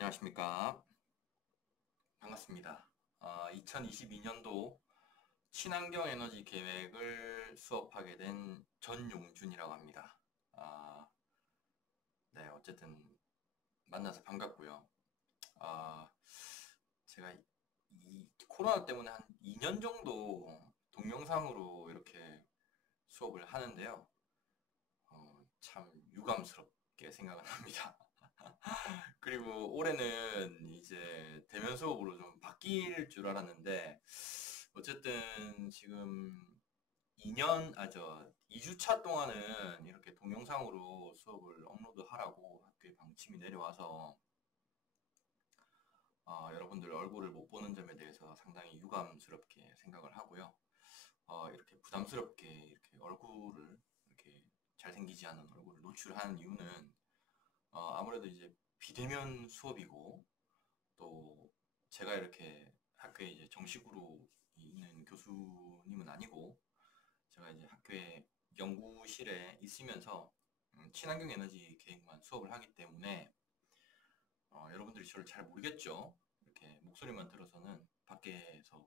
안녕하십니까. 반갑습니다. 2022년도 친환경 에너지 계획을 수업하게 된 전용준이라고 합니다. 아, 네, 어쨌든 만나서 반갑고요. 아, 제가 이 코로나 때문에 한 2년 정도 동영상으로 이렇게 수업을 하는데요. 참 유감스럽게 생각을 합니다. 그리고 올해는 이제 대면 수업으로 좀 바뀔 줄 알았는데 어쨌든 지금 2주차 동안은 이렇게 동영상으로 수업을 업로드 하라고 학교에 방침이 내려와서 여러분들 얼굴을 못 보는 점에 대해서 상당히 유감스럽게 생각을 하고요. 이렇게 부담스럽게 이렇게 얼굴을 이렇게 잘생기지 않은 얼굴을 노출하는 이유는 아무래도 이제 비대면 수업이고 또 제가 이렇게 학교에 이제 정식으로 있는 교수님은 아니고 제가 이제 학교에 연구실에 있으면서 친환경 에너지 계획만 수업을 하기 때문에 여러분들이 저를 잘 모르겠죠. 이렇게 목소리만 들어서는 밖에서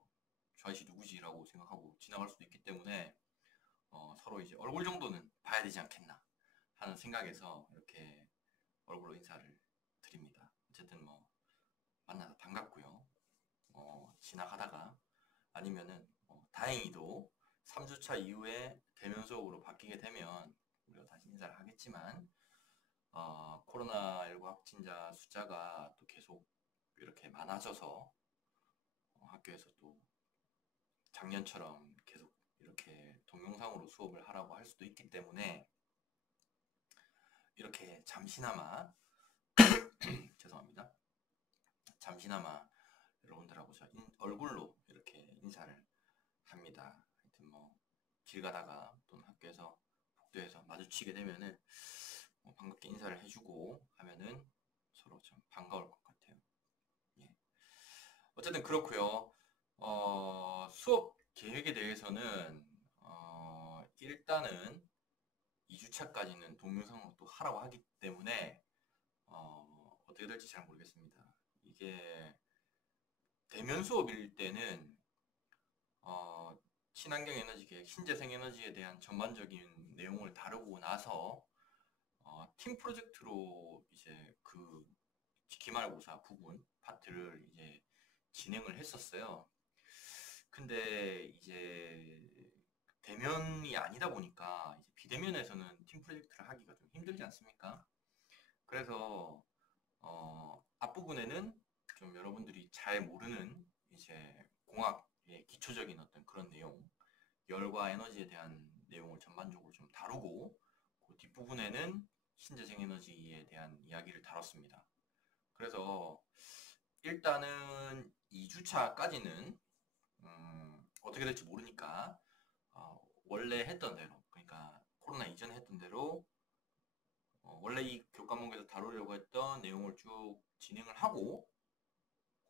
저 아저씨 누구지라고 생각하고 지나갈 수도 있기 때문에 서로 이제 얼굴 정도는 봐야 되지 않겠나 하는 생각에서 이렇게 얼굴로 인사를 드립니다. 어쨌든 뭐 만나서 반갑고요. 지나가다가 아니면은 다행히도 3주차 이후에 대면 수업으로 바뀌게 되면 우리가 다시 인사를 하겠지만 코로나19 확진자 숫자가 또 계속 이렇게 많아져서 학교에서 또 작년처럼 계속 이렇게 동영상으로 수업을 하라고 할 수도 있기 때문에 이렇게 잠시나마 죄송합니다. 잠시나마 여러분들하고 저 얼굴로 이렇게 인사를 합니다. 하여튼 뭐 길 가다가 또는 학교에서 복도에서 마주치게 되면은 반갑게 인사를 해주고 하면은 서로 참 반가울 것 같아요. 예. 어쨌든 그렇고요. 수업 계획에 대해서는 일단은 2주차까지는 동영상으로 또 하라고 하기 때문에 어떻게 될지 잘 모르겠습니다. 이게 대면 수업일 때는 어, 친환경 에너지 계획, 신재생 에너지에 대한 전반적인 내용을 다루고 나서 팀 프로젝트로 이제 그 기말고사 부분 파트를 이제 진행을 했었어요. 근데 이제 대면이 아니다 보니까 이제 비대면에서는 팀 프로젝트를 하기가 좀 힘들지 않습니까? 그래서 앞부분에는 좀 여러분들이 잘 모르는 이제 공학의 기초적인 어떤 그런 내용, 열과 에너지에 대한 내용을 전반적으로 좀 다루고 그 뒷부분에는 신재생 에너지에 대한 이야기를 다뤘습니다. 그래서 일단은 2주차까지는 어떻게 될지 모르니까 원래 했던 대로 그러니까 코로나 이전에 했던 대로 원래 이 교과목에서 다루려고 했던 내용을 쭉 진행을 하고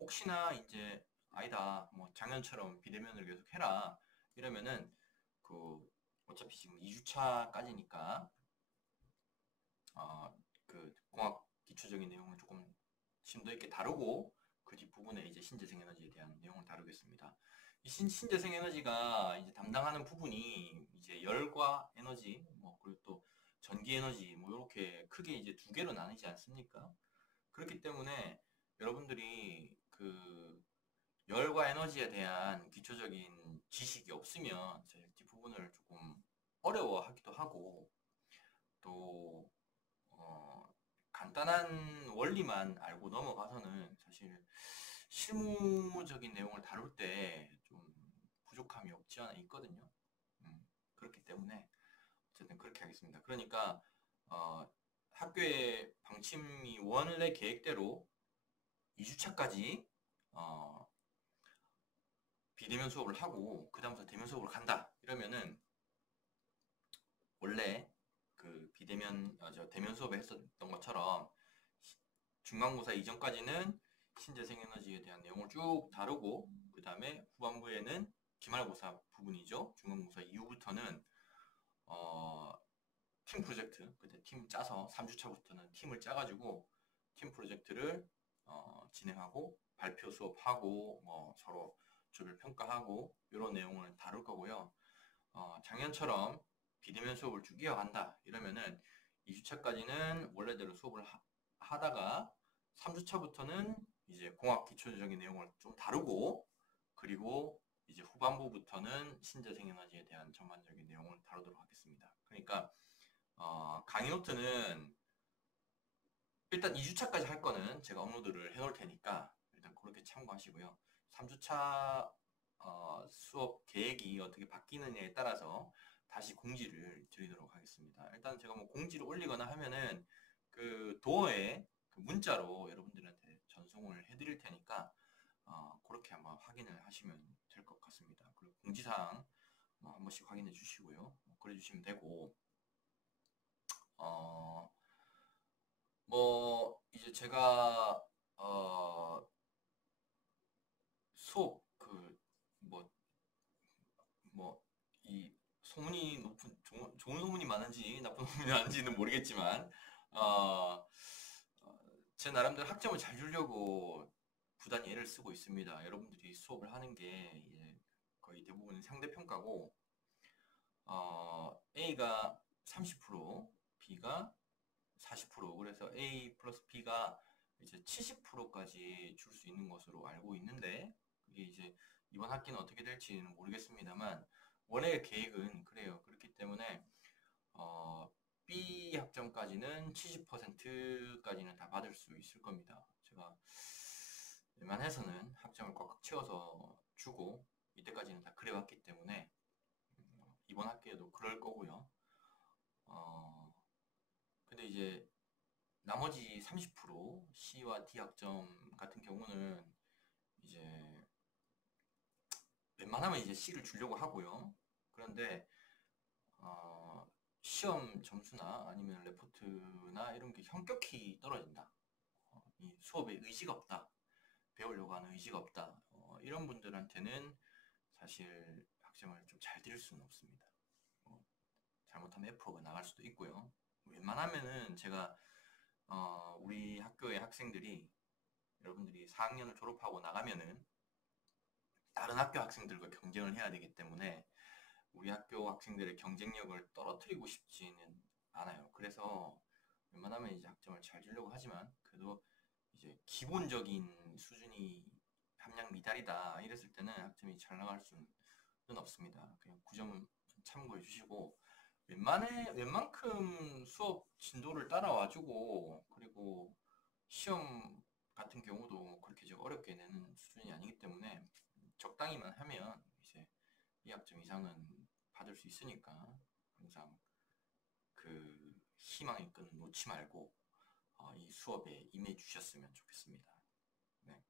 혹시나 이제 아니다 뭐 작년처럼 비대면을 계속 해라 이러면은 그 어차피 지금 2주차까지니까 그 공학 기초적인 내용을 조금 심도 있게 다루고 그 뒷부분에 이제 신재생 에너지에 대한 내용을 다루겠습니다. 이 신재생 에너지가 이제 담당하는 부분이 이제 열과 에너지 뭐 그리고 또 전기 에너지 뭐 이렇게 크게 이제 두 개로 나뉘지 않습니까? 그렇기 때문에 여러분들이 그 열과 에너지에 대한 기초적인 지식이 없으면 뒷부분을 조금 어려워하기도 하고 또 간단한 원리만 알고 넘어가서는 사실 실무적인 내용을 다룰 때 좀 부족함이 없지 않아 있거든요. 그렇기 때문에 어쨌든 그렇게 하겠습니다. 그러니까 학교의 방침이 원래 계획대로 2주차까지 비대면 수업을 하고 그 다음부터 대면 수업으로 간다 이러면은 원래 그 대면 수업에 했었던 것처럼 중간고사 이전까지는 신재생 에너지에 대한 내용을 쭉 다루고 그 다음에 후반부에는 기말고사 부분이죠. 중간고사 이후부터는 팀 프로젝트 그때 팀 짜서 3주차부터는 팀을 짜가지고 팀 프로젝트를 진행하고 발표 수업하고 서로 조별 평가하고 이런 내용을 다룰 거고요. 작년처럼 비대면 수업을 쭉 이어간다 이러면은 2주차까지는 원래대로 수업을 하다가 3주차부터는 이제 공학 기초적인 내용을 좀 다루고, 그리고 이제 후반부부터는 신재생 에너지에 대한 전반적인 내용을 다루도록 하겠습니다. 그러니까 강의 노트는 일단 2주차까지 할 거는 제가 업로드를 해놓을 테니까 일단 그렇게 참고하시고요. 3주차 수업 계획이 어떻게 바뀌느냐에 따라서 다시 공지를 드리도록 하겠습니다. 일단 제가 뭐 공지를 올리거나 하면은 그 도어에 그 문자로 여러분들한테 전송을 해드릴 테니까 그렇게 한번 확인을 하시면 될 것 같습니다. 그리고 공지사항 한 번씩 확인해 주시고요. 그래 주시면 되고, 뭐 이제 제가 수업 이 소문이 높은 좋은 소문이 많은지 나쁜 소문이 많은지는 모르겠지만 제 나름대로 학점을 잘 주려고 부단히 애를 쓰고 있습니다. 여러분들이 수업을 하는 게 거의 대부분 상대평가고, A가 30%, B가 40%, 그래서 A 플러스 B가 이제 70%까지 줄 수 있는 것으로 알고 있는데, 그게 이제 이번 학기는 어떻게 될지는 모르겠습니다만 원래 계획은 그래요. 그렇기 때문에 B 학점까지는 70%까지는 다 받을 수 있을 겁니다. 제가 웬만해서는 학점을 꽉꽉 채워서 주고 이때까지는 다 그래왔기 때문에 이번 학기에도 그럴 거고요. 근데 이제 나머지 30% C와 D 학점 같은 경우는 이제 웬만하면 이제 C를 주려고 하고요. 그런데 시험 점수나 아니면 레포트나 이런 게 현격히 떨어진다, 이 수업에 의지가 없다, 배우려고 하는 의지가 없다, 이런 분들한테는 사실 학점을 좀 잘 드릴 수는 없습니다. 잘못하면 F가 나갈 수도 있고요. 웬만하면은 제가 우리 학교의 학생들이, 여러분들이 4학년을 졸업하고 나가면은 다른 학교 학생들과 경쟁을 해야 되기 때문에 우리 학교 학생들의 경쟁력을 떨어뜨리고 싶지는 않아요. 그래서 웬만하면 이제 학점을 잘 주려고 하지만, 그래도 이제 기본적인 수준이 함량 미달이다 이랬을 때는 학점이 잘 나갈 수는 없습니다. 그냥 9점 참고해 주시고, 웬만큼 수업 진도를 따라와주고, 그리고 시험 같은 경우도 그렇게 제가 어렵게 내는 수준이 아니기 때문에 적당히만 하면 이제 2학점 이상은 받을 수 있으니까 항상 그 희망의 끈을 놓지 말고 이 수업에 임해 주셨으면 좋겠습니다. 네.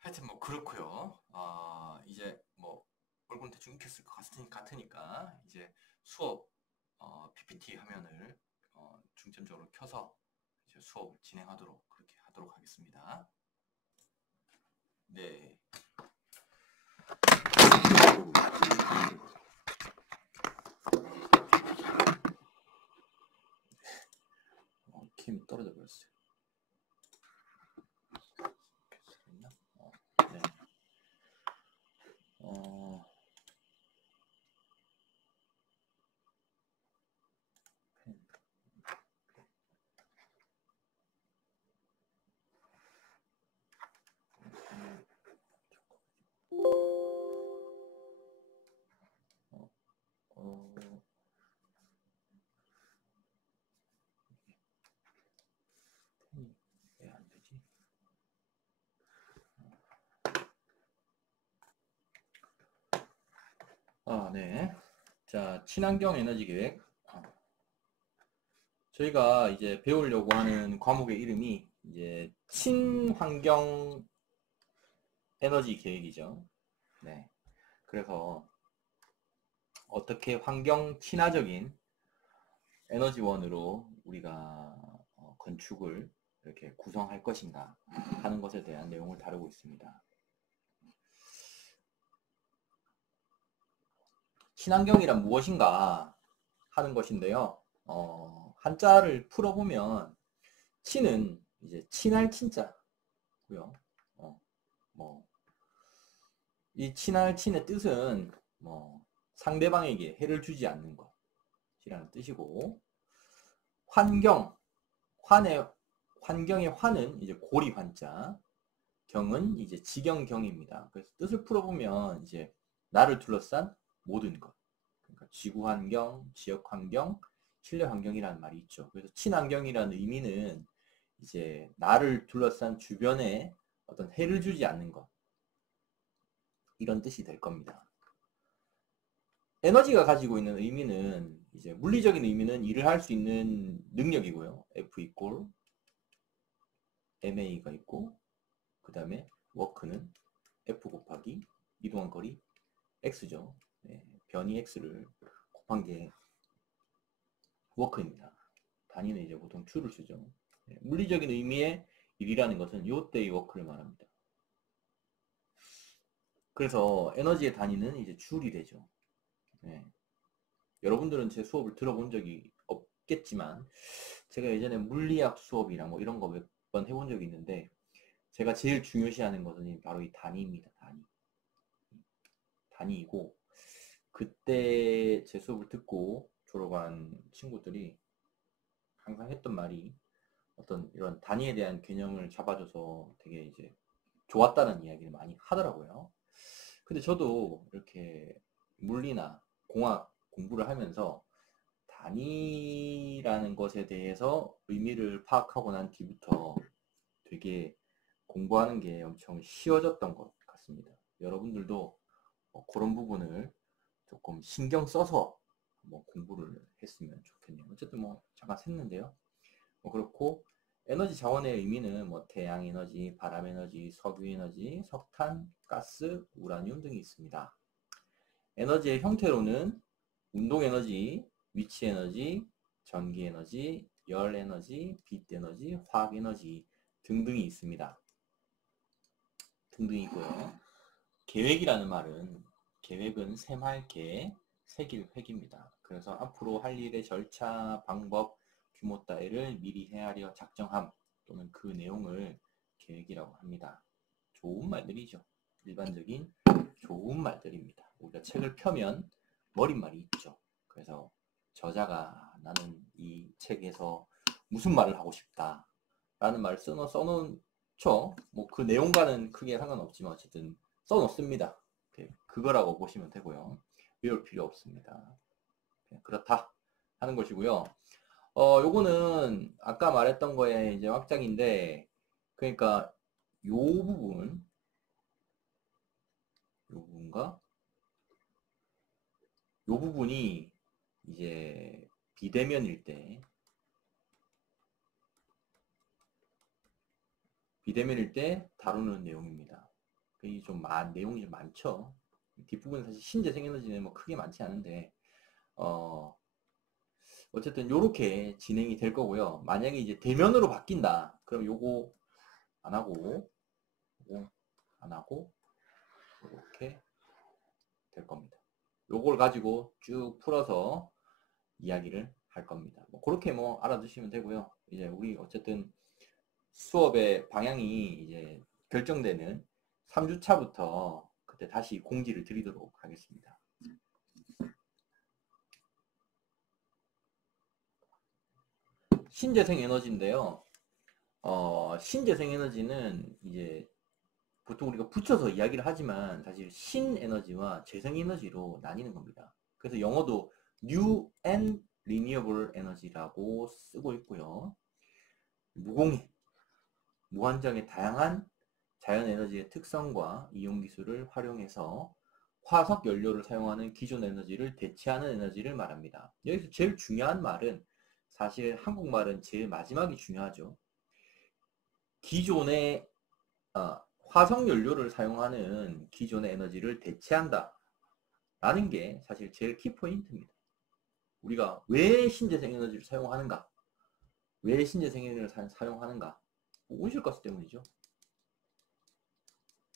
하여튼 뭐 그렇고요. 이제 뭐 얼굴은 대충 익혔을 것 같으니까 이제 수업 PPT 화면을 중점적으로 켜서 이제 수업을 진행하도록 그렇게 하도록 하겠습니다. 네. 캠이 떨어져 버렸어요. 네. 왜 안 되지? 네. 자, 친환경 에너지 계획. 저희가 이제 배우려고 하는 과목의 이름이 이제 친환경 에너지 계획이죠. 네. 그래서 어떻게 환경 친화적인 에너지원으로 우리가 건축을 이렇게 구성할 것인가 하는 것에 대한 내용을 다루고 있습니다. 친환경이란 무엇인가 하는 것인데요. 한자를 풀어보면 친은 이제 친할 친자고요. 뭐 이 친할 친의 뜻은 뭐 상대방에게 해를 주지 않는 것이라는 뜻이고, 환경, 환경의 환은 이제 고리 환자, 경은 이제 지경경입니다. 그래서 뜻을 풀어보면 이제 나를 둘러싼 모든 것. 그러니까 지구 환경, 지역 환경, 실내 환경이라는 말이 있죠. 그래서 친환경이라는 의미는 이제 나를 둘러싼 주변에 어떤 해를 주지 않는 것, 이런 뜻이 될 겁니다. 에너지가 가지고 있는 의미는 이제 물리적인 의미는 일을 할 수 있는 능력이고요. F 이꼴 MA가 있고, 그 다음에 워크는 F 곱하기 이동한 거리 X죠. 네, 변이 X를 곱한 게 워크입니다. 단위는 이제 보통 줄을 쓰죠. 네, 물리적인 의미의 일이라는 것은 요때의 워크를 말합니다. 그래서 에너지의 단위는 이제 줄이 되죠. 네. 여러분들은 제 수업을 들어본 적이 없겠지만, 제가 예전에 물리학 수업이랑 뭐 이런 거 몇 번 해본 적이 있는데, 제가 제일 중요시하는 것은 바로 이 단위입니다. 단위이고, 그때 제 수업을 듣고 졸업한 친구들이 항상 했던 말이, 어떤 이런 단위에 대한 개념을 잡아줘서 되게 이제 좋았다는 이야기를 많이 하더라고요. 근데 저도 이렇게 물리나 공학 공부를 하면서 단위라는 것에 대해서 의미를 파악하고 난 뒤부터 되게 공부하는 게 엄청 쉬워졌던 것 같습니다. 여러분들도 그런 부분을 조금 신경 써서 뭐 공부를 했으면 좋겠네요. 어쨌든 뭐 잠깐 샜는데요. 뭐 그렇고, 에너지 자원의 의미는 뭐 태양 에너지, 바람 에너지, 석유 에너지, 석탄, 가스, 우라늄 등이 있습니다. 에너지의 형태로는 운동 에너지, 위치 에너지, 전기 에너지, 열 에너지, 빛 에너지, 화학 에너지 등등이 있습니다. 등등이 있고요. 계획이라는 말은, 계획은 셈할 새길 획입니다. 그래서 앞으로 할 일의 절차, 방법, 규모 따위를 미리 헤아려 작정함, 또는 그 내용을 계획이라고 합니다. 좋은 말들이죠. 일반적인 좋은 말들입니다. 우리가 책을 펴면 머릿말이 있죠. 그래서 저자가 나는 이 책에서 무슨 말을 하고 싶다 라는 말을 써놓죠. 뭐 그 내용과는 크게 상관없지만 어쨌든 써놓습니다. 그거라고 보시면 되고요. 외울 필요 없습니다. 그렇다 하는 것이고요. 요거는 아까 말했던 거에 이제 확장인데, 그러니까 요 부분과 요 부분이 이제 비대면일 때 다루는 내용입니다. 이 좀 내용이 좀 많죠. 뒷부분은 사실 신재생 에너지는 뭐 크게 많지 않은데, 어쨌든 요렇게 진행이 될 거고요. 만약에 이제 대면으로 바뀐다, 그럼 요거 안 하고, 요거 안 하고, 요렇게 될 겁니다. 요걸 가지고 쭉 풀어서 이야기를 할 겁니다. 뭐 그렇게 뭐 알아두시면 되고요. 이제 우리 어쨌든 수업의 방향이 이제 결정되는 3주차부터 그때 다시 공지를 드리도록 하겠습니다. 신재생 에너지인데요. 신재생 에너지는 이제 보통 우리가 붙여서 이야기를 하지만 사실 신에너지와 재생에너지로 나뉘는 겁니다. 그래서 영어도 New and Renewable Energy라고 쓰고 있고요. 무공해, 무한정의 다양한 자연에너지의 특성과 이용기술을 활용해서 화석 연료를 사용하는 기존 에너지를 대체하는 에너지를 말합니다. 여기서 제일 중요한 말은, 사실 한국말은 제일 마지막이 중요하죠. 기존의 화석 연료를 사용하는 기존의 에너지를 대체한다 라는 게 사실 제일 키포인트입니다. 우리가 왜 신재생 에너지를 사용하는가? 왜 신재생 에너지를 사용하는가? 온실가스 때문이죠.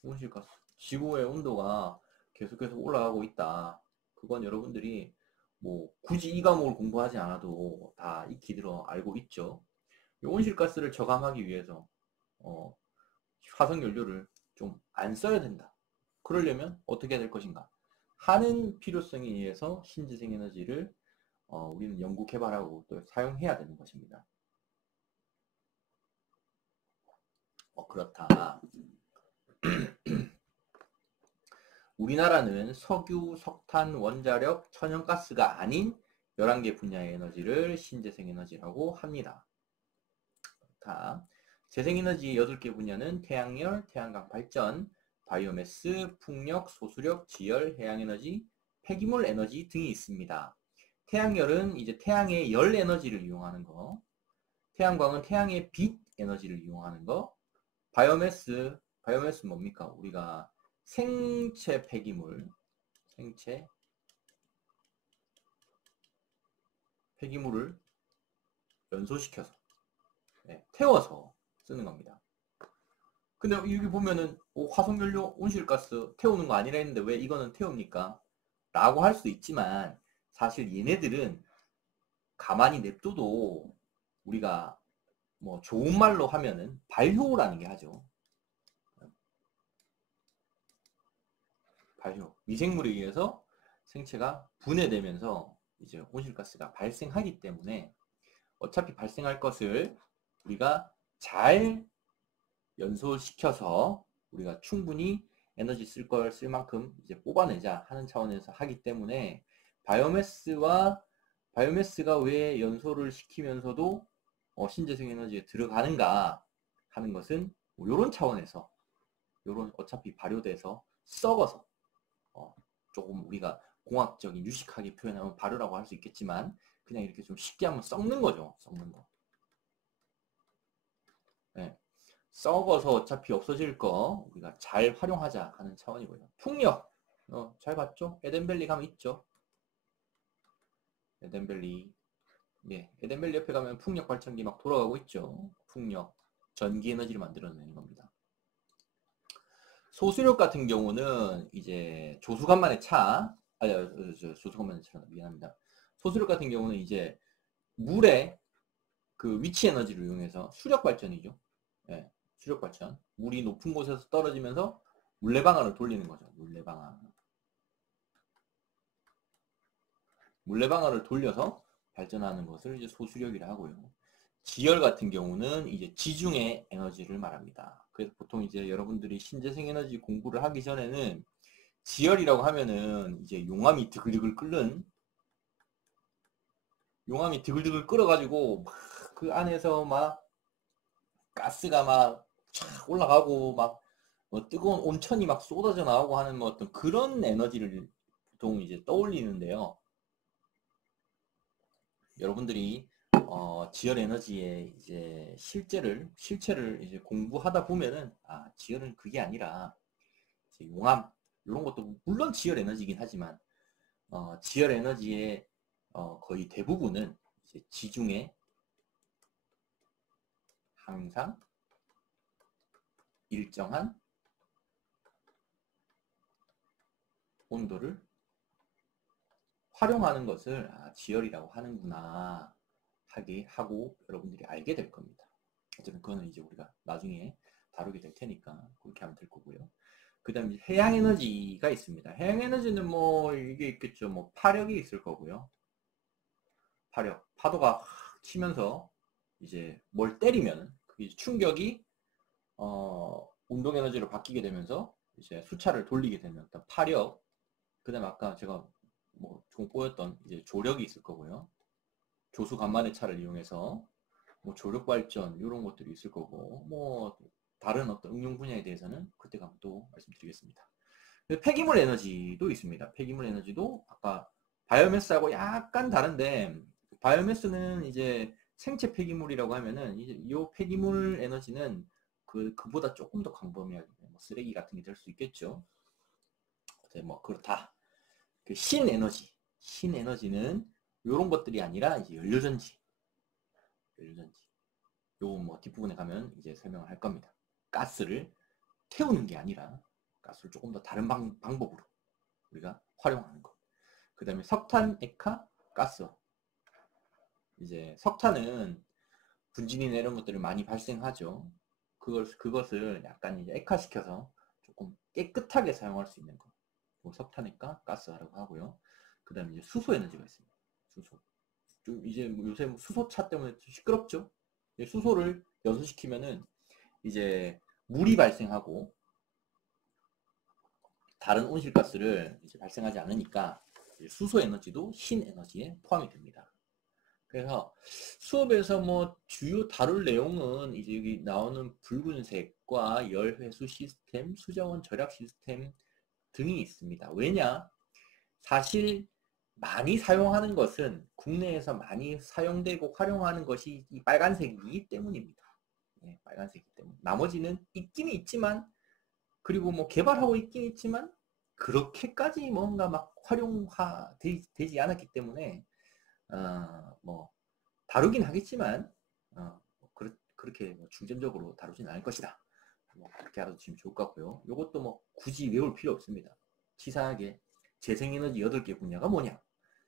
온실가스. 지구의 온도가 계속해서 올라가고 있다. 그건 여러분들이 뭐 굳이 이 과목을 공부하지 않아도 다 익히 들어 알고 있죠. 이 온실가스를 저감하기 위해서 화석연료를 좀 안 써야 된다. 그러려면 어떻게 해야 될 것인가 하는 필요성에 의해서 신재생에너지를 우리는 연구 개발하고 또 사용해야 되는 것입니다. 그렇다. 우리나라는 석유, 석탄, 원자력, 천연가스가 아닌 11개 분야의 에너지를 신재생에너지라고 합니다. 그렇다. 재생에너지 8개 분야는 태양열, 태양광 발전, 바이오매스, 풍력, 소수력, 지열, 해양에너지, 폐기물 에너지 등이 있습니다. 태양열은 이제 태양의 열 에너지를 이용하는 거, 태양광은 태양의 빛 에너지를 이용하는 거, 바이오매스 뭡니까? 우리가 생체 폐기물, 생체 폐기물을 연소시켜서 태워서 쓰는 겁니다. 근데 여기 보면은 화석연료, 온실가스 태우는 거 아니라 했는데 왜 이거는 태웁니까? 라고 할 수 있지만 사실 얘네들은 가만히 냅둬도 우리가 뭐 좋은 말로 하면은 발효라는 게 하죠. 발효. 미생물에 의해서 생체가 분해되면서 이제 온실가스가 발생하기 때문에 어차피 발생할 것을 우리가 잘 연소시켜서 우리가 충분히 에너지 쓸 걸 쓸 만큼 이제 뽑아내자 하는 차원에서 하기 때문에 바이오매스가 왜 연소를 시키면서도 신재생 에너지에 들어가는가 하는 것은 뭐 이런 차원에서 요런 어차피 발효돼서 썩어서 조금 우리가 공학적인 유식하게 표현하면 발효라고 할 수 있겠지만 그냥 이렇게 좀 쉽게 하면 썩는 거죠. 썩는 거. 네. 썩어서 어차피 없어질 거 우리가 잘 활용하자 하는 차원이고요. 풍력 잘 봤죠? 에덴밸리 가면 있죠. 에덴밸리. 예, 에덴밸리 옆에 가면 풍력 발전기 막 돌아가고 있죠. 풍력 전기 에너지를 만들어내는 겁니다. 소수력 같은 경우는 이제 조수간만의 차, 조수간만의 차 미안합니다. 소수력 같은 경우는 이제 물의 그 위치 에너지를 이용해서 수력 발전이죠. 예, 수력 발전. 물이 높은 곳에서 떨어지면서 물레방아를 돌리는 거죠. 물레방아를 돌려서 발전하는 것을 이제 소수력이라 하고요. 지열 같은 경우는 이제 지중해 에너지를 말합니다. 그래서 보통 이제 여러분들이 신재생 에너지 공부를 하기 전에는 지열이라고 하면은 이제 용암이 드글드글 끓어가지고 막 그 안에서 막 가스가 막 촥 올라가고 막 뭐 뜨거운 온천이 막 쏟아져 나오고 하는 뭐 어떤 그런 에너지를 보통 이제 떠올리는데요. 여러분들이 지열 에너지의 이제 실체를 이제 공부하다 보면은 지열은 그게 아니라 이제 용암 이런 것도 물론 지열 에너지이긴 하지만 지열 에너지의 거의 대부분은 이제 지중해 항상 일정한 온도를 활용하는 것을 지열이라고 하는구나 하고 여러분들이 알게 될 겁니다. 어쨌든 그거는 이제 우리가 나중에 다루게 될 테니까 그렇게 하면 될 거고요. 그 다음에 해양 에너지가 있습니다. 해양 에너지는 뭐 이게 있겠죠. 뭐 파력이 있을 거고요. 파력, 파도가 치면서 이제 뭘 때리면 그게 충격이 운동 에너지로 바뀌게 되면서 이제 수차를 돌리게 되면 파력, 그 다음에 아까 제가 뭐 좀 꼬였던 이제 조력이 있을 거고요. 조수 간만의 차를 이용해서 뭐 조력 발전 이런 것들이 있을 거고 뭐 다른 어떤 응용 분야에 대해서는 그때 가면 또 말씀드리겠습니다. 폐기물 에너지도 있습니다. 폐기물 에너지도 아까 바이오매스하고 약간 다른데 바이오매스는 이제 생체 폐기물이라고 하면은 이제 이 폐기물 에너지는 그보다 조금 더 광범위하게 뭐 쓰레기 같은 게 될 수 있겠죠. 뭐 그렇다. 그 신에너지는 이런 것들이 아니라 이제 연료전지. 요 뭐 뒷부분에 가면 이제 설명을 할 겁니다. 가스를 태우는 게 아니라 가스를 조금 더 다른 방법으로 우리가 활용하는 것. 그 다음에 석탄, 액화, 가스. 이제 석탄은 분진이나 이런 것들을 많이 발생하죠. 그것을 약간 이제 액화시켜서 조금 깨끗하게 사용할 수 있는 거. 뭐 석탄액과 가스화라고 하고요. 그 다음에 이제 수소 에너지가 있습니다. 수소. 좀 이제 뭐 요새 뭐 수소차 때문에 시끄럽죠? 수소를 연소시키면은 이제 물이 발생하고 다른 온실가스를 이제 발생하지 않으니까 수소 에너지도 신에너지에 포함이 됩니다. 그래서 수업에서 뭐 주요 다룰 내용은 이제 여기 나오는 붉은색과 열회수 시스템, 수자원 절약 시스템 등이 있습니다. 왜냐? 사실 많이 사용하는 것은 국내에서 많이 사용되고 활용하는 것이 이 빨간색이기 때문입니다. 네, 빨간색이기 때문에. 나머지는 있긴 있지만, 그리고 뭐 개발하고 있긴 있지만 그렇게까지 뭔가 막 활용화 되지 않았기 때문에 뭐 다루긴 하겠지만 그렇게 뭐 중점적으로 다루진 않을 것이다. 뭐 그렇게 알아두시면 좋을 것 같고요. 이것도 뭐 굳이 외울 필요 없습니다. 치사하게 재생에너지 8개 분야가 뭐냐,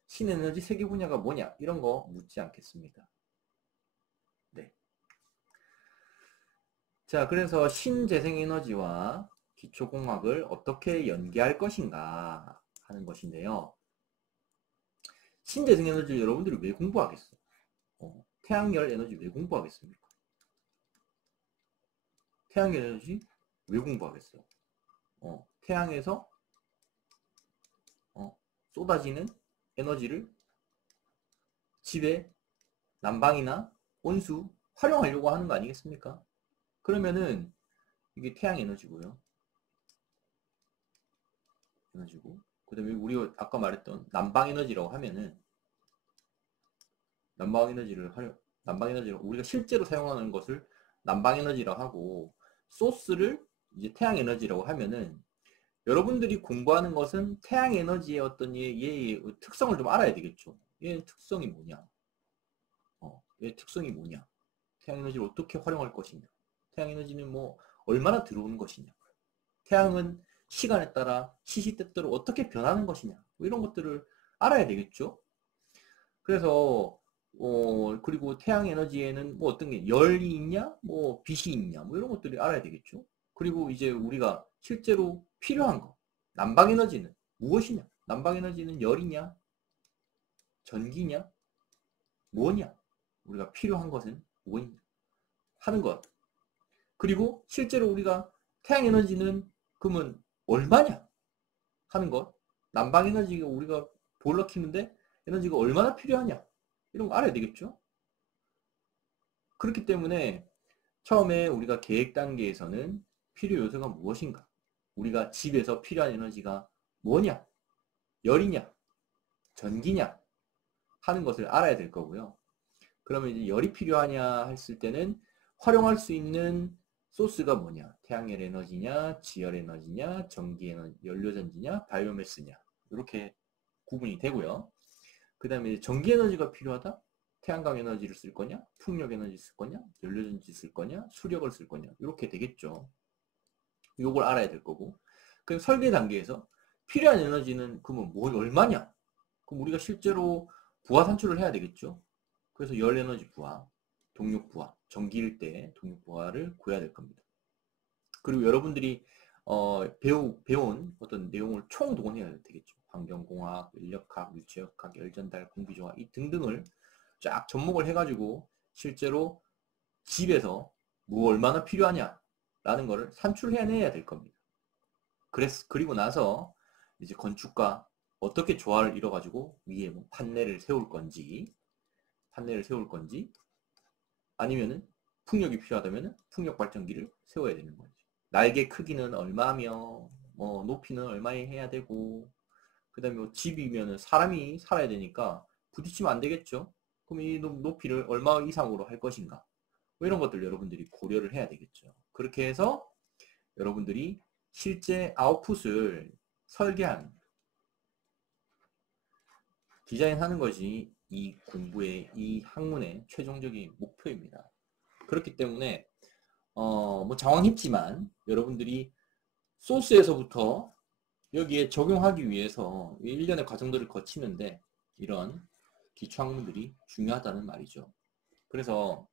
신에너지 3개 분야가 뭐냐, 이런 거 묻지 않겠습니다. 네. 자, 그래서 신재생에너지와 기초공학을 어떻게 연계할 것인가 하는 것인데요. 신재생에너지를 여러분들이 왜 공부하겠어요? 태양열 에너지 왜 공부하겠습니까? 태양열 에너지 왜 공부하겠어요? 태양에서 쏟아지는 에너지를 집에 난방이나 온수 활용하려고 하는 거 아니겠습니까? 그러면은 이게 태양 에너지고요. 에너지고, 그 다음에 우리가 아까 말했던 난방 에너지라고 하면은 난방 에너지를 우리가 실제로 사용하는 것을 난방 에너지라고 하고, 소스를 이제 태양 에너지라고 하면은 여러분들이 공부하는 것은 태양 에너지의 어떤 얘의 특성을 좀 알아야 되겠죠. 얘의 특성이 뭐냐? 얘의 특성이 뭐냐? 태양 에너지를 어떻게 활용할 것이냐? 태양 에너지는 뭐 얼마나 들어오는 것이냐? 태양은 시간에 따라 시시때때로 어떻게 변하는 것이냐? 뭐 이런 것들을 알아야 되겠죠. 그래서 그리고 태양 에너지에는 뭐 어떤 게 열이 있냐, 뭐 빛이 있냐, 뭐 이런 것들을 알아야 되겠죠. 그리고 이제 우리가 실제로 필요한 거, 난방 에너지는 무엇이냐? 난방 에너지는 열이냐, 전기냐, 뭐냐? 우리가 필요한 것은 뭐냐 하는 것. 그리고 실제로 우리가 태양 에너지는 그러면 얼마냐 하는 것. 난방 에너지가 우리가 보일러 켜는데 에너지가 얼마나 필요하냐, 이런 거 알아야 되겠죠. 그렇기 때문에 처음에 우리가 계획 단계에서는 필요 요소가 무엇인가, 우리가 집에서 필요한 에너지가 뭐냐, 열이냐, 전기냐 하는 것을 알아야 될 거고요. 그러면 이제 열이 필요하냐 했을 때는 활용할 수 있는 소스가 뭐냐, 태양열 에너지냐, 지열 에너지냐, 전기 에너지, 연료전지냐, 바이오매스냐, 이렇게 구분이 되고요. 그 다음에 전기 에너지가 필요하다? 태양광 에너지를 쓸 거냐, 풍력 에너지 쓸 거냐, 연료전지 쓸 거냐, 수력을 쓸 거냐, 이렇게 되겠죠. 요걸 알아야 될 거고. 그럼 설계 단계에서 필요한 에너지는 그러면 얼마냐? 그럼 우리가 실제로 부하 산출을 해야 되겠죠. 그래서 열 에너지 부하, 동력 부하, 전기일 때 동력 부하를 구해야 될 겁니다. 그리고 여러분들이 배운 어떤 내용을 총동원해야 되겠죠. 환경공학, 인력학, 유체역학, 열전달, 공기조화 이 등등을 쫙 접목을 해가지고 실제로 집에서 뭐 얼마나 필요하냐라는 거를 산출해내야 될 겁니다. 그리고 나서 이제 건축가 어떻게 조화를 이뤄가지고 위에 뭐 판넬을 세울 건지 아니면은 풍력이 필요하다면 풍력 발전기를 세워야 되는 거지. 날개 크기는 얼마며 뭐 높이는 얼마에 해야 되고, 그 다음에 뭐 집이면은 사람이 살아야 되니까 부딪히면 안 되겠죠. 그럼 이 높이를 얼마 이상으로 할 것인가, 뭐 이런 것들 여러분들이 고려를 해야 되겠죠. 그렇게 해서 여러분들이 실제 아웃풋을 설계한 디자인하는 것이 이 공부의, 이 학문의 최종적인 목표입니다. 그렇기 때문에 뭐 장황했지만 여러분들이 소스에서부터 여기에 적용하기 위해서 일련의 과정들을 거치는데 이런 기초학문들이 중요하다는 말이죠. 그래서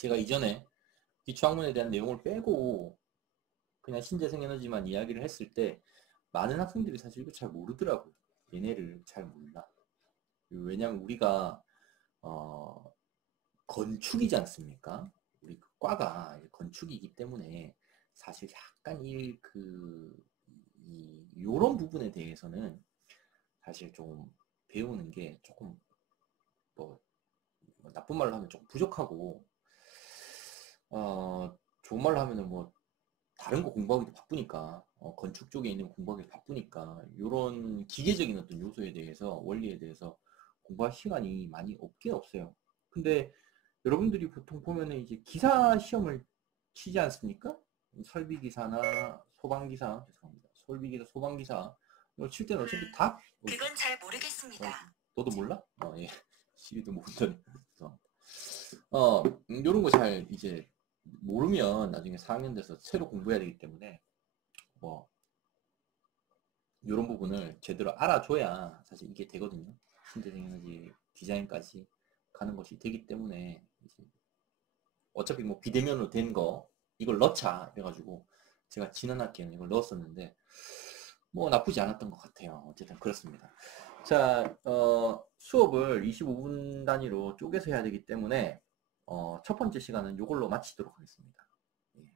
제가 이전에 기초학문에 대한 내용을 빼고 그냥 신재생에너지만 이야기를 했을 때 많은 학생들이 사실 이거 잘 모르더라고요. 얘네를 잘 몰라. 왜냐면 우리가 건축이지 않습니까? 우리 과가 건축이기 때문에 사실 약간 요런 부분에 대해서는 사실 좀 배우는 게 조금 뭐 나쁜 말로 하면 조금 부족하고 좋은 말로 하면은 뭐 다른 거 공부하기도 바쁘니까 건축 쪽에 있는 공부하기 바쁘니까 요런 기계적인 어떤 요소에 대해서 원리에 대해서 공부할 시간이 많이 없긴 없어요. 근데 여러분들이 보통 보면은 이제 기사 시험을 치지 않습니까? 설비기사나 소방기사, 죄송합니다. 설비기사, 소방기사 이걸 칠 때는 어차피 다 그건 잘 모르겠습니다. 너도 몰라? 예. 시리도 모른다니. 요런 거 잘 이제 모르면 나중에 4학년 돼서 새로 공부해야 되기 때문에 뭐 요런 부분을 제대로 알아줘야 사실 이게 되거든요. 신재생에너지 디자인까지 가는 것이 되기 때문에 이제 어차피 뭐 비대면으로 된 거 이걸 넣자 해가지고 제가 지난 학기에는 이걸 넣었었는데 뭐 나쁘지 않았던 것 같아요. 어쨌든 그렇습니다. 자, 수업을 25분 단위로 쪼개서 해야 되기 때문에 첫 번째 시간은 이걸로 마치도록 하겠습니다. 예,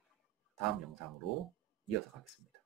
다음 영상으로 이어서 가겠습니다.